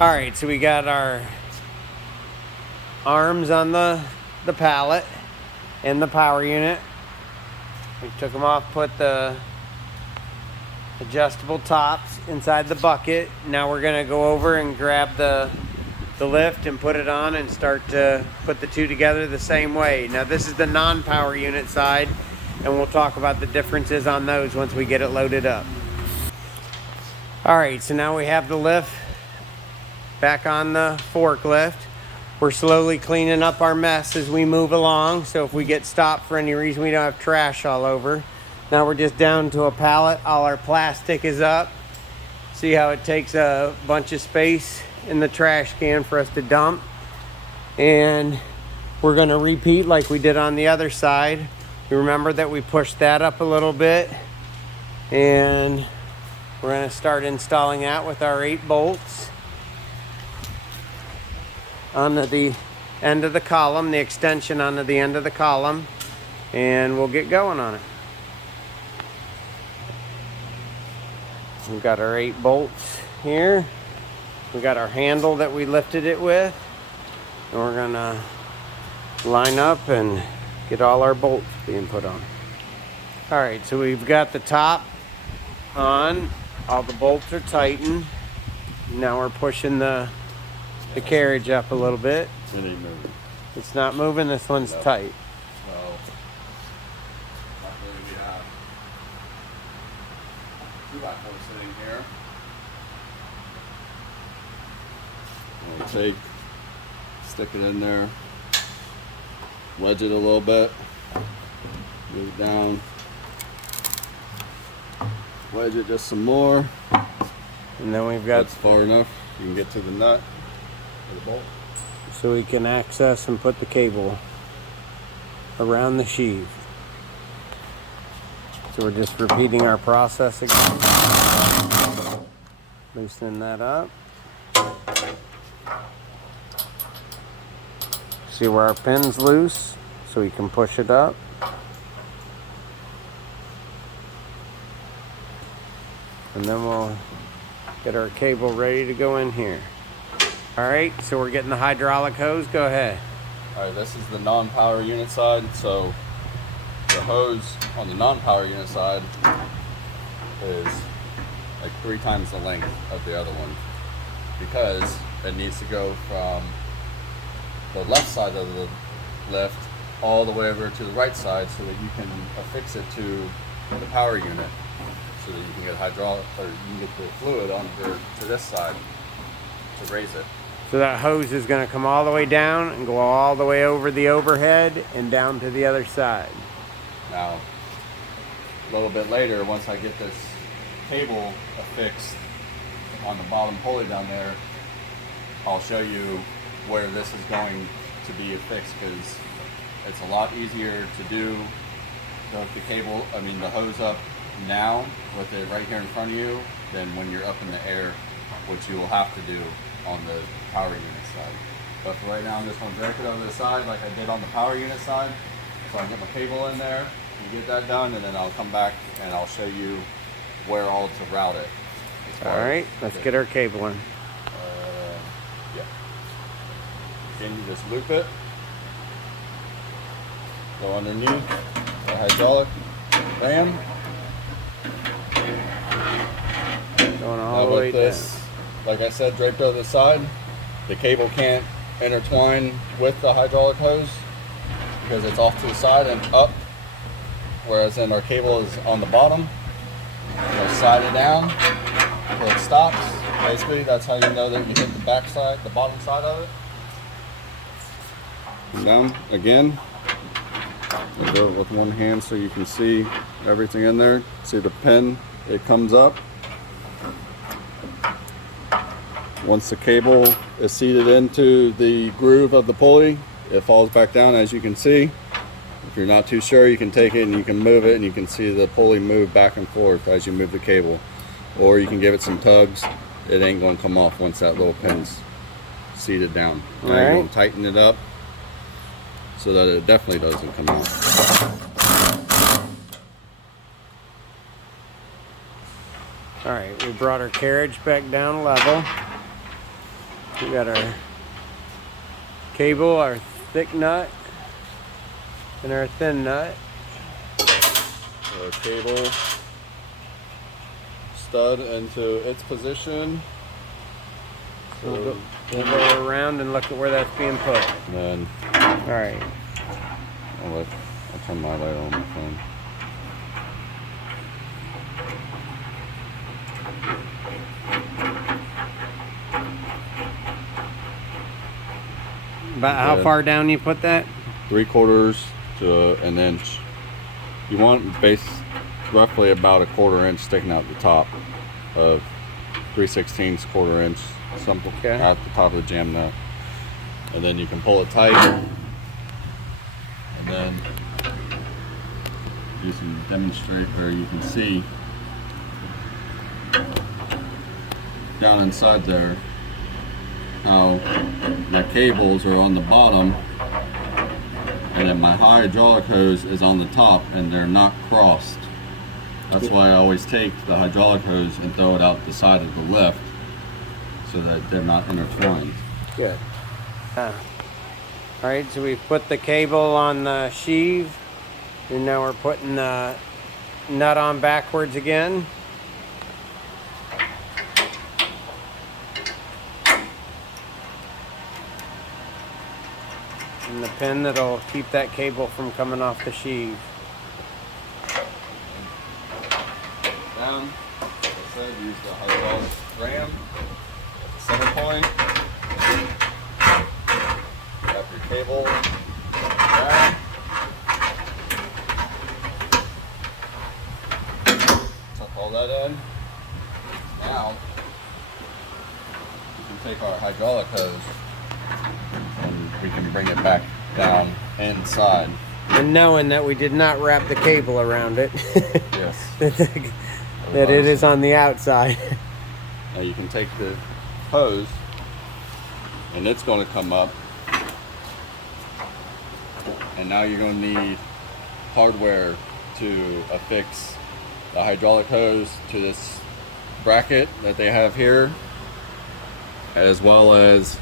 All right, so we got our arms on the pallet and the power unit. We took them off, put the adjustable tops inside the bucket. Now we're gonna go over and grab the lift and put it on and start to put the two together the same way. Now this is the non-power unit side, and we'll talk about the differences on those once we get it loaded up. All right, so now we have the lift back on the forklift. We're slowly cleaning up our mess as we move along, so if we get stopped for any reason, we don't have trash all over. Now we're just down to a pallet. All our plastic is up. See how it takes a bunch of space in the trash can for us to dump. And we're gonna repeat like we did on the other side. You remember that we pushed that up a little bit, and we're gonna start installing that with our 8 bolts onto the end of the column, the extension onto the end of the column, and we'll get going on it. We've got our 8 bolts here. We got our handle that we lifted it with, and we're gonna line up and get all our bolts being put on. All right, so we've got the top on, all the bolts are tightened. Now we're pushing the carriage up a little bit. It ain't moving. It's not moving, this one's tight. No. Not really, yeah. 2x4 sitting here. I'll take, stick it in there, wedge it a little bit, move it down, wedge it just some more. And then we've got, that's far enough. You can get to the nut or the bolt. So we can access and put the cable around the sheave. So we're just repeating our process again. Loosening that up. See where our pin's loose, so we can push it up. And then we'll get our cable ready to go in here. All right, so we're getting the hydraulic hose. Go ahead. All right, this is the non-power unit side. So the hose on the non-power unit side is like 3 times the length of the other one, because it needs to go from the left side of the lift all the way over to the right side, so that you can affix it to the power unit, so that you can get hydraulic, or you can get the fluid onto to this side to raise it. So that hose is going to come all the way down and go all the way over the overhead and down to the other side. Now, a little bit later, once I get this cable affixed on the bottom pulley down there, I'll show you where this is going to be affixed, because it's a lot easier to do the hose up now with it right here in front of you than when you're up in the air, which you will have to do on the power unit side. But for right now, I'm just going to drape it over the side like I did on the power unit side. So I get my cable in there and get that done, and then I'll come back and I'll show you where all to route it. All right, let's get our cable in. Yeah. Again, you just loop it, go underneath the hydraulic ram. Going all the way down. Like I said, draped over the side, the cable can't intertwine with the hydraulic hose because it's off to the side and up, whereas then our cable is on the bottom. You'll slide it down until it stops. Basically, that's how you know that you hit the back side, the bottom side of it. Down again. I'll do it with one hand so you can see everything in there. See the pin, it comes up. Once the cable is seated into the groove of the pulley, it falls back down, as you can see. If you're not too sure, you can take it and you can move it, and you can see the pulley move back and forth as you move the cable. Or you can give it some tugs. It ain't going to come off once that little pin's seated down. Now you're going to tighten it up so that it definitely doesn't come off. All right, we brought our carriage back down level. We got our cable, our thick nut, and our thin nut. Our cable stud into its position. So We'll go around and look at where that's being put. And then All right. I'll turn my light on my phone. About how far down you put that? 3/4 to an inch. You want roughly about a 1/4 inch sticking out the top of 3/16, 1/4 inch, something at the top of the jam nut. And then you can pull it tight. And then you can demonstrate, or you can see down inside there how the cables are on the bottom, and then my hydraulic hose is on the top, and they're not crossed. That's why I always take the hydraulic hose and throw it out the side of the lift so that they're not intertwined. Good. All right, so we've put the cable on the sheave, and now we're putting the nut on backwards again. And the pin that'll keep that cable from coming off the sheave. Down, like I said, use the hydraulic ram at the center point. Wrap your cable down. Tuck all that in. Now, you can take our hydraulic hose and we can bring it back down inside. And knowing that we did not wrap the cable around it. Yes. That it is on the outside. Now you can take the hose and it's going to come up, and now you're going to need hardware to affix the hydraulic hose to this bracket that they have here, as well as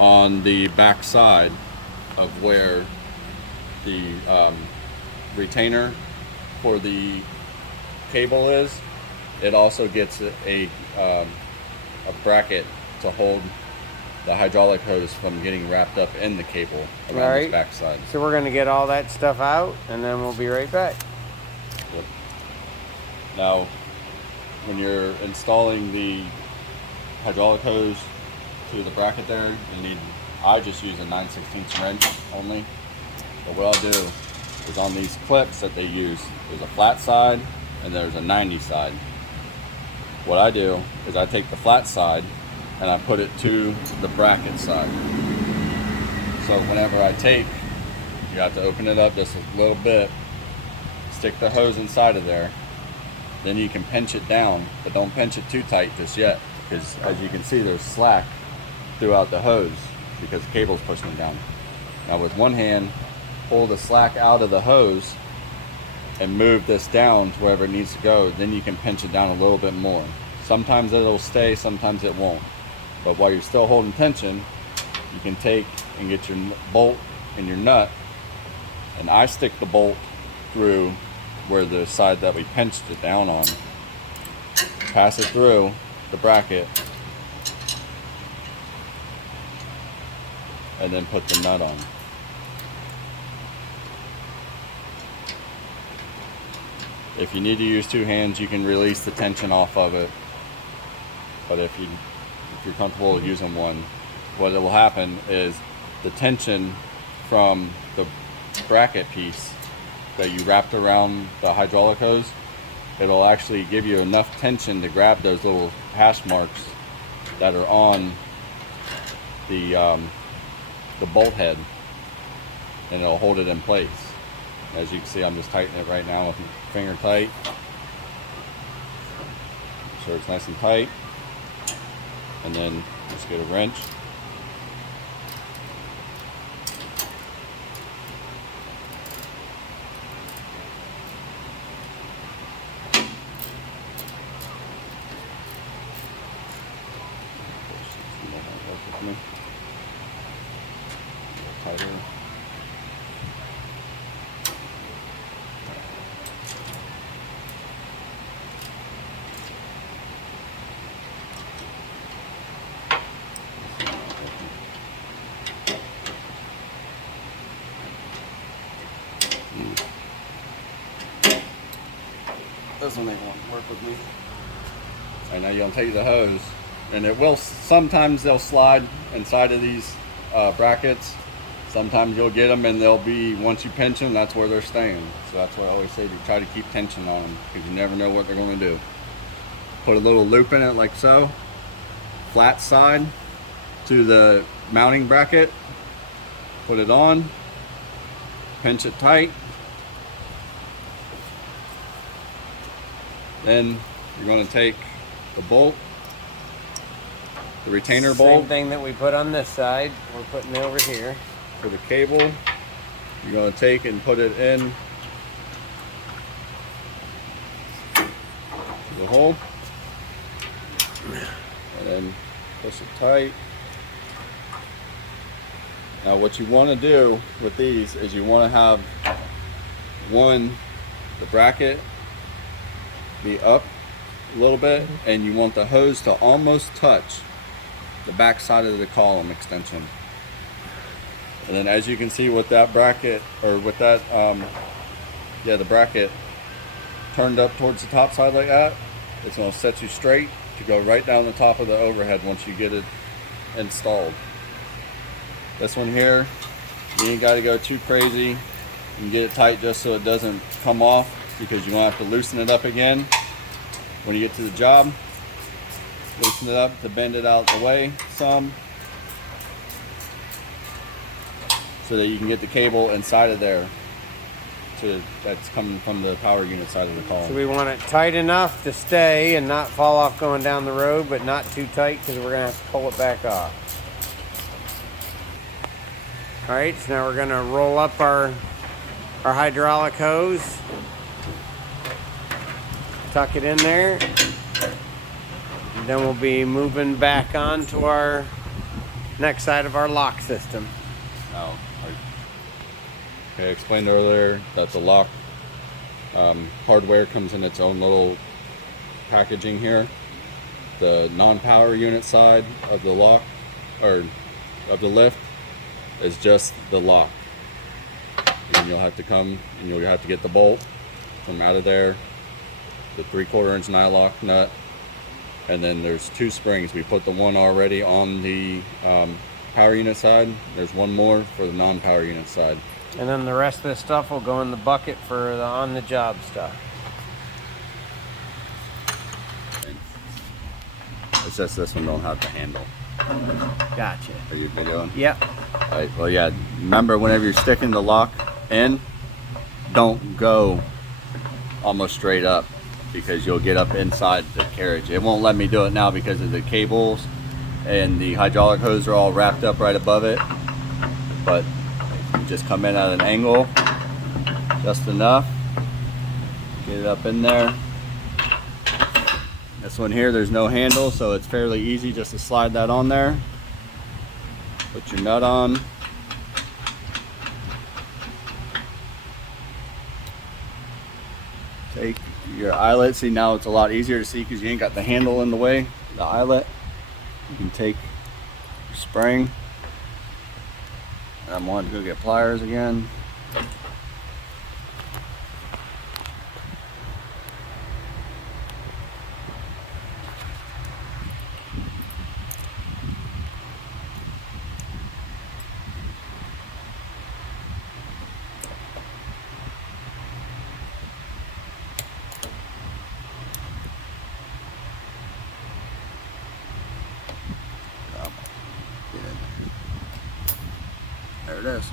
on the back side of where the retainer for the cable is. It also gets a bracket to hold the hydraulic hose from getting wrapped up in the cable around this back side. So we're going to get all that stuff out, and then we'll be right back. Yep. Now, when you're installing the hydraulic hose to the bracket there, I just use a 9/16 wrench only. But what I'll do is on these clips that they use, there's a flat side and there's a 90 side. What I do is I take the flat side and I put it to the bracket side. So whenever I take, you have to open it up just a little bit, stick the hose inside of there, then you can pinch it down, but don't pinch it too tight just yet, because as you can see there's slack throughout the hose because the cable's pushing it down. Now with one hand, pull the slack out of the hose and move this down to wherever it needs to go, then you can pinch it down a little bit more. Sometimes it'll stay, sometimes it won't. But while you're still holding tension, you can take and get your bolt and your nut, and I stick the bolt through where the side that we pinched it down on, pass it through the bracket, and then put the nut on. If you need to use two hands, you can release the tension off of it. But if you're comfortable using one, what will happen is the tension from the bracket piece that you wrapped around the hydraulic hose, it'll actually give you enough tension to grab those little hash marks that are on the bolt head, and it'll hold it in place. As you can see, I'm just tightening it right now with my finger tight. Make sure it's nice and tight. And then just get a wrench. me. A little tighter. This one ain't gonna work with me. And now you're gonna take the hose, and it will, sometimes they'll slide inside of these brackets. Sometimes you'll get them and they'll be, once you pinch them, that's where they're staying. So that's what I always say, to try to keep tension on them, because you never know what they're gonna do. Put a little loop in it like so, flat side to the mounting bracket, put it on, pinch it tight. Then you're going to take the bolt, the retainer bolt. Same thing that we put on this side, we're putting over here. For the cable, you're going to take and put it in the hole. And then push it tight. Now what you want to do with these is you want to have the bracket be up a little bit, and you want the hose to almost touch the back side of the column extension. And then as you can see with that bracket, or with that, the bracket turned up towards the top side like that, it's going to set you straight to go right down the top of the overhead once you get it installed. This one here, you ain't got to go too crazy. You can get it tight just so it doesn't come off, because you won't have to loosen it up again when you get to the job. Loosen it up to bend it out the way some, so that you can get the cable inside of there that's coming from the power unit side of the column. So we want it tight enough to stay and not fall off going down the road, but not too tight, because we're going to have to pull it back off. Alright, so now we're going to roll up our hydraulic hose, tuck it in there, and then we'll be moving back on to our next side of our lock system. Now, I explained earlier that the lock hardware comes in its own little packaging here. The non-power unit side of the lock, or of the lift, is just the lock. And you'll have to come and you'll have to get the bolt from out of there, the 3/4 inch nylock nut, and then there's 2 springs. We put the one already on the power unit side. There's one more for the non-power unit side. And then the rest of this stuff will go in the bucket for the on-the-job stuff. It's just this one don't have the handle. Gotcha. Are you videoing? Yep. Alright, well yeah, remember whenever you're sticking the lock in, don't go almost straight up, because you'll get up inside the carriage. It won't let me do it now because of the cables and the hydraulic hose are all wrapped up right above it. But you just come in at an angle just enough, get it up in there. This one here, there's no handle, so it's fairly easy just to slide that on there. Put your nut on. Take your eyelet. See, now it's a lot easier to see because you ain't got the handle in the way. The eyelet. You can take your spring. I'm wanting to go get pliers again. There it is.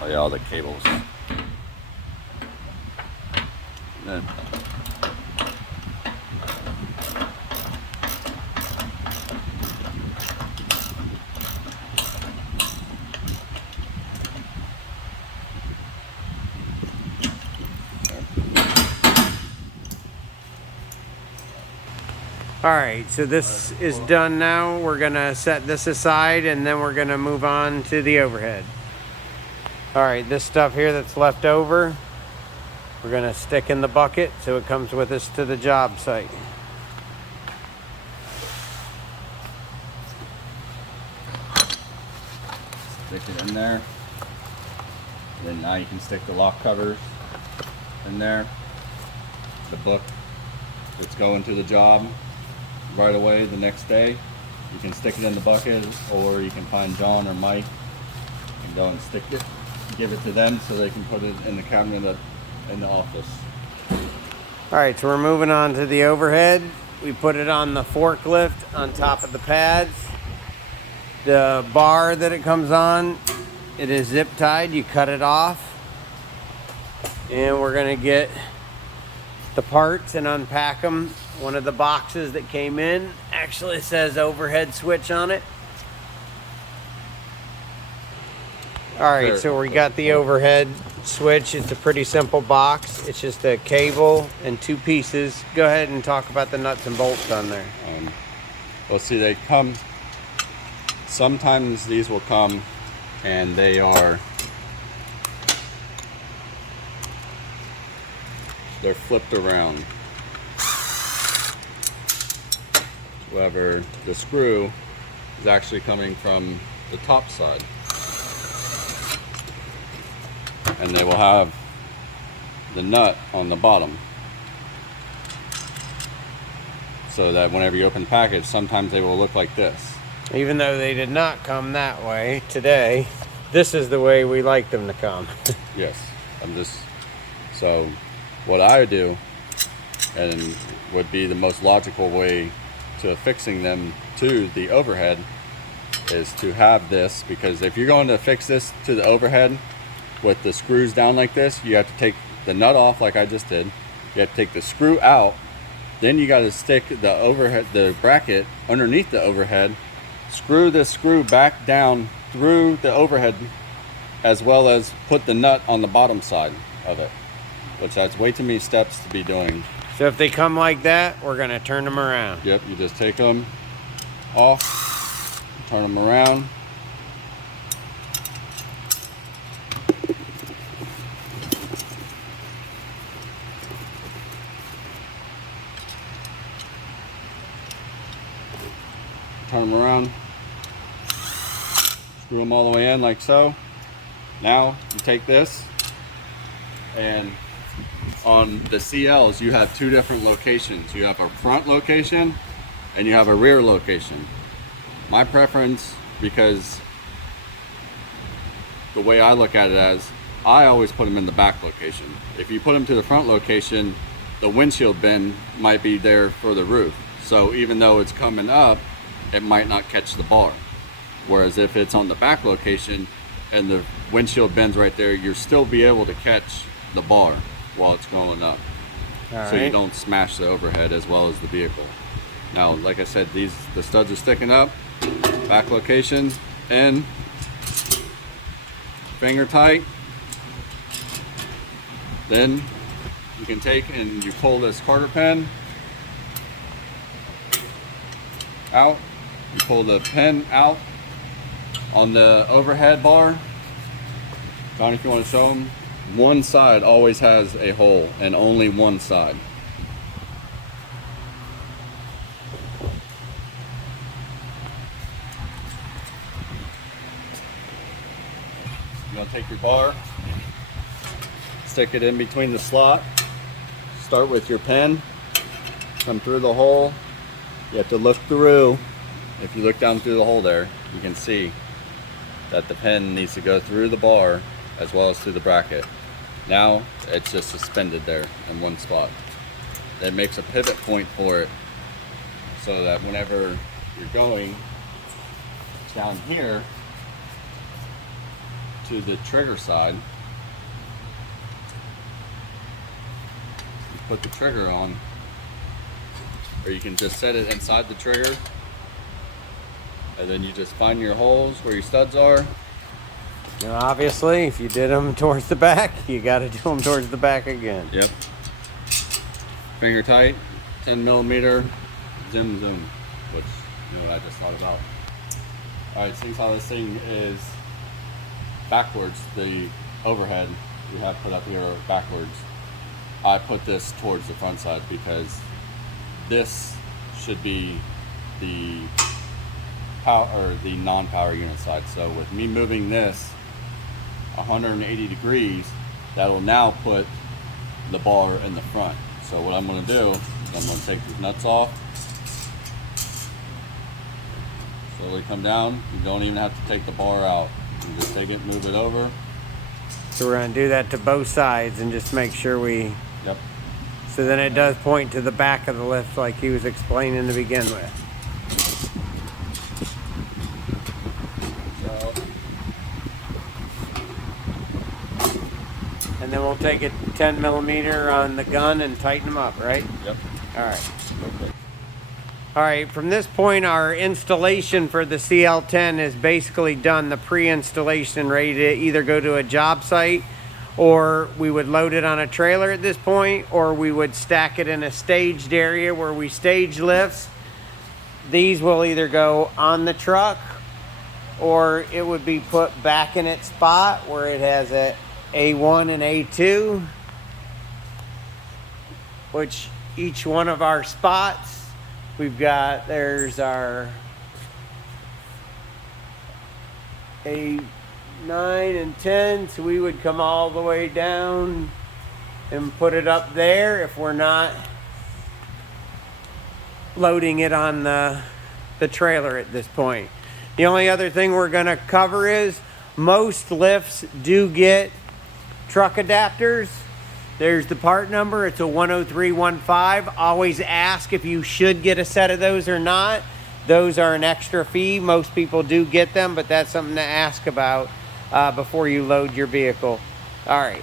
Oh yeah, all the cables. And then All right, so this is done now. We're gonna set this aside and then we're gonna move on to the overhead. All right, this stuff here that's left over, we're gonna stick in the bucket so it comes with us to the job site. Stick it in there. Then now you can stick the lock covers in there. The book that's going to the job right away the next day. You can stick it in the bucket, or you can find John or Mike and go and stick it, give it to them so they can put it in the cabinet in the office. All right, so we're moving on to the overhead. We put it on the forklift on top of the pads. The bar that it comes on, it is zip tied. You cut it off. And we're gonna get the parts and unpack them. One of the boxes that came in actually says overhead switch on it. All right, so we got the overhead switch. It's a pretty simple box. It's just a cable and two pieces. Go ahead and talk about the nuts and bolts on there. Well, see, they come, sometimes these will come and they're flipped around. However, the screw is actually coming from the top side. And they will have the nut on the bottom. So that whenever you open the package, sometimes they will look like this. Even though they did not come that way today, this is the way we like them to come. Yes, so what I do, and would be the most logical way to fixing them to the overhead, is to have this, because if you're going to fix this to the overhead with the screws down like this, you have to take the nut off like I just did. You have to take the screw out, then you got to stick the overhead, the bracket underneath the overhead, screw this screw back down through the overhead, as well as put the nut on the bottom side of it, which that's way too many steps to be doing. So if they come like that, we're gonna turn them around. Yep, you just take them off, turn them around. Turn them around, screw them all the way in like so. Now you take this, and on the CLs you have two different locations. You have a front location and you have a rear location. My preference, because the way I look at it as, I always put them in the back location. If you put them to the front location, the windshield bin might be there for the roof. So even though it's coming up, it might not catch the bar. Whereas if it's on the back location and the windshield bin's right there, you'll still be able to catch the bar while it's going up. So you don't smash the overhead as well as the vehicle. Now, like I said, the studs are sticking up, back location, in, finger tight. Then you can take and you pull this quarter pin out. You pull the pin out on the overhead bar. Johnny, if you want to show them, one side always has a hole, and only one side. You're going to take your bar, stick it in between the slot, start with your pin, come through the hole. You have to look through. If you look down through the hole there, you can see that the pin needs to go through the bar as well as through the bracket. Now it's just suspended there in one spot. It makes a pivot point for it so that whenever you're going down here to the trigger side, you put the trigger on, or you can just set it inside the trigger, and then you just find your holes where your studs are. Now, obviously, if you did them towards the back, you got to do them towards the back again. Yep. Finger tight, 10 millimeter zoom, which, you know what I just thought about. Alright, seeing how this thing is backwards, the overhead we have put up here backwards, I put this towards the front side because this should be the power or the non-power unit side. So with me moving this 180 degrees, that'll now put the bar in the front. So what I'm going to do is I'm going to take these nuts off, slowly come down. You don't even have to take the bar out. You can just take it, move it over. So we're gonna do that to both sides and just make sure we, Yep. so then it does point to the back of the lift like he was explaining to begin with. So, And then we'll take a 10 millimeter on the gun and tighten them up, right? yep. All right. Okay. All right, from this point, our installation for the CL10 is basically done. The pre-installation, ready to either go to a job site, or we would load it on a trailer at this point, or we would stack it in a staged area where we stage lifts. These will either go on the truck, or it would be put back in its spot where it has a A1 and A2, which each one of our spots, we've got, there's our A9 and 10, so we would come all the way down and put it up there if we're not loading it on the trailer at this point. The only other thing we're going to cover is most lifts do get truck adapters. There's the part number. It's a 10315. Always ask if you should get a set of those or not. Those are an extra fee. Most people do get them, but that's something to ask about before you load your vehicle. All right.